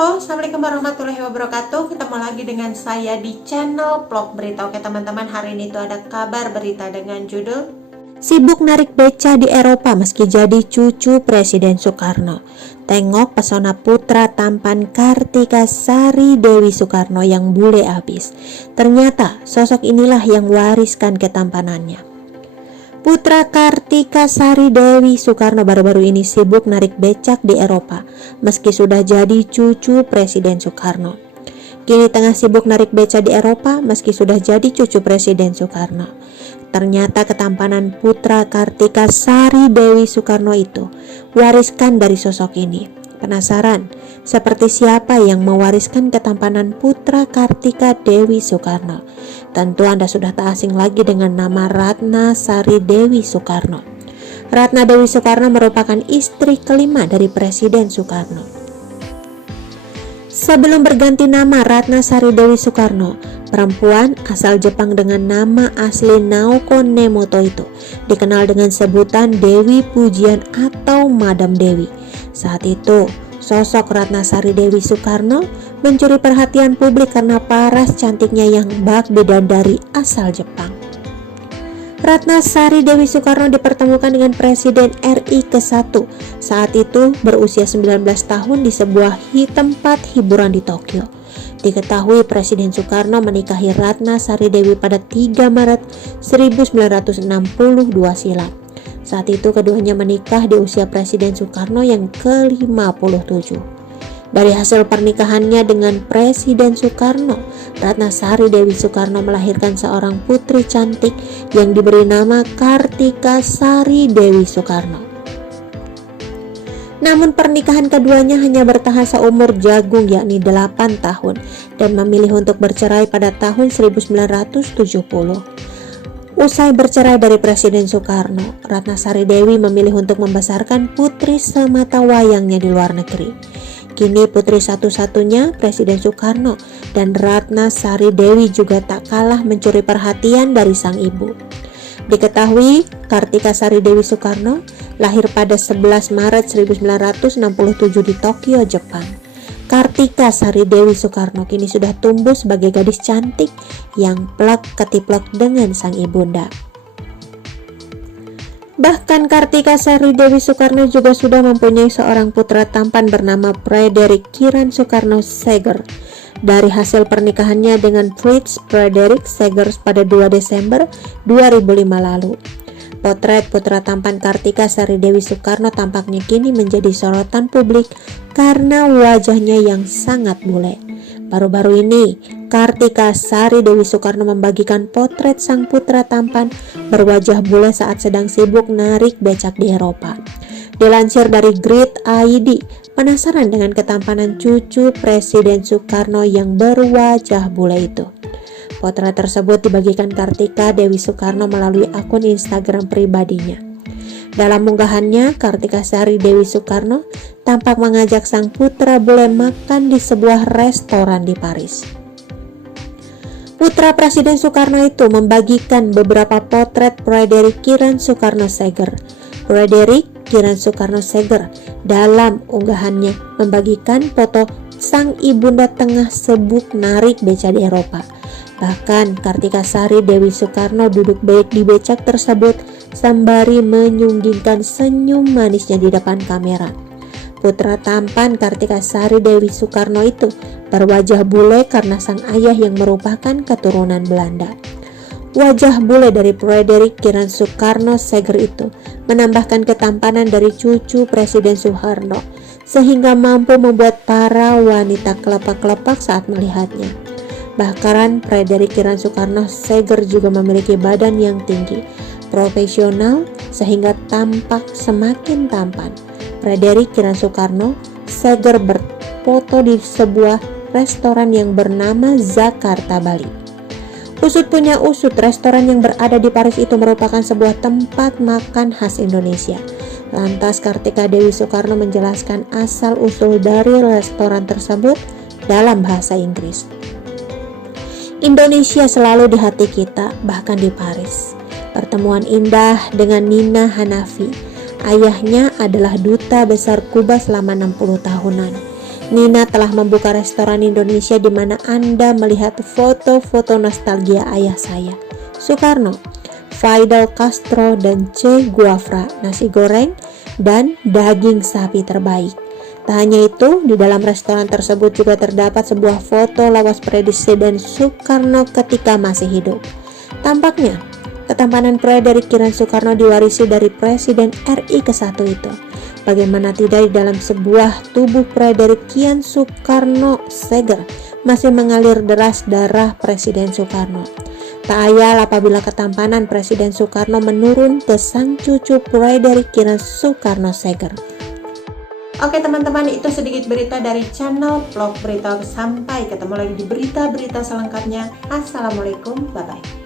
Halo, Assalamualaikum warahmatullahi wabarakatuh. Ketemu lagi dengan saya di channel Vlog Berita. Oke teman-teman, hari ini tuh ada kabar berita dengan judul Sibuk narik beca di Eropa meski jadi cucu Presiden Soekarno. Tengok pesona putra tampan Kartika Sari Dewi Soekarno yang bule abis. Ternyata sosok inilah yang wariskan ketampanannya. Putra Kartika Sari Dewi Soekarno baru-baru ini sibuk narik becak di Eropa meski sudah jadi cucu Presiden Soekarno. Kini tengah sibuk narik beca di Eropa meski sudah jadi cucu Presiden Soekarno. Ternyata ketampanan putra Kartika Sari Dewi Soekarno itu wariskan dari sosok ini. Penasaran seperti siapa yang mewariskan ketampanan putra Kartika Dewi Soekarno? Tentu Anda sudah tak asing lagi dengan nama Ratna Sari Dewi Soekarno. Ratna Dewi Soekarno merupakan istri kelima dari Presiden Soekarno. Sebelum berganti nama Ratna Sari Dewi Soekarno, perempuan asal Jepang dengan nama asli Naoko Nemoto itu dikenal dengan sebutan Dewi Pujian atau Madam Dewi. Saat itu, sosok Ratna Sari Dewi Soekarno mencuri perhatian publik karena paras cantiknya yang bak bidadari asal Jepang. Ratna Sari Dewi Soekarno dipertemukan dengan Presiden RI ke-1 saat itu berusia 19 tahun di sebuah tempat hiburan di Tokyo. Diketahui Presiden Soekarno menikahi Ratna Sari Dewi pada 3 Maret 1962 silam. Saat itu keduanya menikah di usia Presiden Soekarno yang ke-57. Dari hasil pernikahannya dengan Presiden Soekarno, Ratna Sari Dewi Soekarno melahirkan seorang putri cantik yang diberi nama Kartika Sari Dewi Soekarno. Namun pernikahan keduanya hanya bertahan seumur jagung yakni 8 tahun dan memilih untuk bercerai pada tahun 1970. Usai bercerai dari Presiden Soekarno, Ratna Sari Dewi memilih untuk membesarkan putri semata wayangnya di luar negeri. Kini putri satu-satunya Presiden Soekarno dan Ratna Sari Dewi juga tak kalah mencuri perhatian dari sang ibu. Diketahui Kartika Sari Dewi Soekarno lahir pada 11 Maret 1967 di Tokyo, Jepang. Kartika Sari Dewi Soekarno kini sudah tumbuh sebagai gadis cantik yang plek ketiplek dengan sang ibunda. Bahkan Kartika Sari Dewi Soekarno juga sudah mempunyai seorang putra tampan bernama Frederick Kiran Soekarno Seger. Dari hasil pernikahannya dengan Fritz Frederick Seger pada 2 Desember 2005 lalu. Potret putra tampan Kartika Sari Dewi Soekarno tampaknya kini menjadi sorotan publik karena wajahnya yang sangat bule. Baru-baru ini, Kartika Sari Dewi Soekarno membagikan potret sang putra tampan berwajah bule saat sedang sibuk narik becak di Eropa. Dilansir dari Grid ID, penasaran dengan ketampanan cucu Presiden Soekarno yang berwajah bule itu. Potret tersebut dibagikan Kartika Dewi Soekarno melalui akun Instagram pribadinya. Dalam unggahannya, Kartika Sari Dewi Soekarno tampak mengajak sang putra bule makan di sebuah restoran di Paris. Putra Presiden Soekarno itu membagikan beberapa potret Frederick Kiran Soekarno Seger. Frederick Kiran Soekarno Seger dalam unggahannya membagikan foto sang ibunda tengah sibuk narik beca di Eropa. Bahkan Kartika Sari Dewi Soekarno duduk baik di becak tersebut sembari menyunggingkan senyum manisnya di depan kamera. Putra tampan Kartika Sari Dewi Soekarno itu berwajah bule karena sang ayah yang merupakan keturunan Belanda. Wajah bule dari Frederick Kiran Soekarno Seger itu menambahkan ketampanan dari cucu Presiden Soekarno sehingga mampu membuat para wanita kelepak-kelepak saat melihatnya. Bahkan Frederick Kiran Soekarno Seger juga memiliki badan yang tinggi, profesional sehingga tampak semakin tampan. Frederick Kiran Soekarno Seger berfoto di sebuah restoran yang bernama Jakarta, Bali. Usut punya usut, restoran yang berada di Paris itu merupakan sebuah tempat makan khas Indonesia. Lantas Kartika Dewi Soekarno menjelaskan asal-usul dari restoran tersebut dalam bahasa Inggris. Indonesia selalu di hati kita, bahkan di Paris. Pertemuan indah dengan Nina Hanafi. Ayahnya adalah duta besar Kuba selama 60 tahunan. Nina telah membuka restoran Indonesia di mana Anda melihat foto-foto nostalgia ayah saya, Soekarno, Fidel Castro, dan Che Guevara, nasi goreng, dan daging sapi terbaik. Tak hanya itu, di dalam restoran tersebut juga terdapat sebuah foto lawas Presiden Soekarno ketika masih hidup. Tampaknya, ketampanan Frederick Kiran Soekarno diwarisi dari Presiden RI ke-1 itu. Bagaimana tidak, di dalam sebuah tubuh Frederick Kiran Soekarno Seger masih mengalir deras darah Presiden Soekarno. Tak ayal apabila ketampanan Presiden Soekarno menurun ke sang cucu Frederick Kiran Soekarno Seger. Oke teman-teman, itu sedikit berita dari channel Vlog Berita. Sampai ketemu lagi di berita-berita selengkapnya. Assalamualaikum, bye-bye.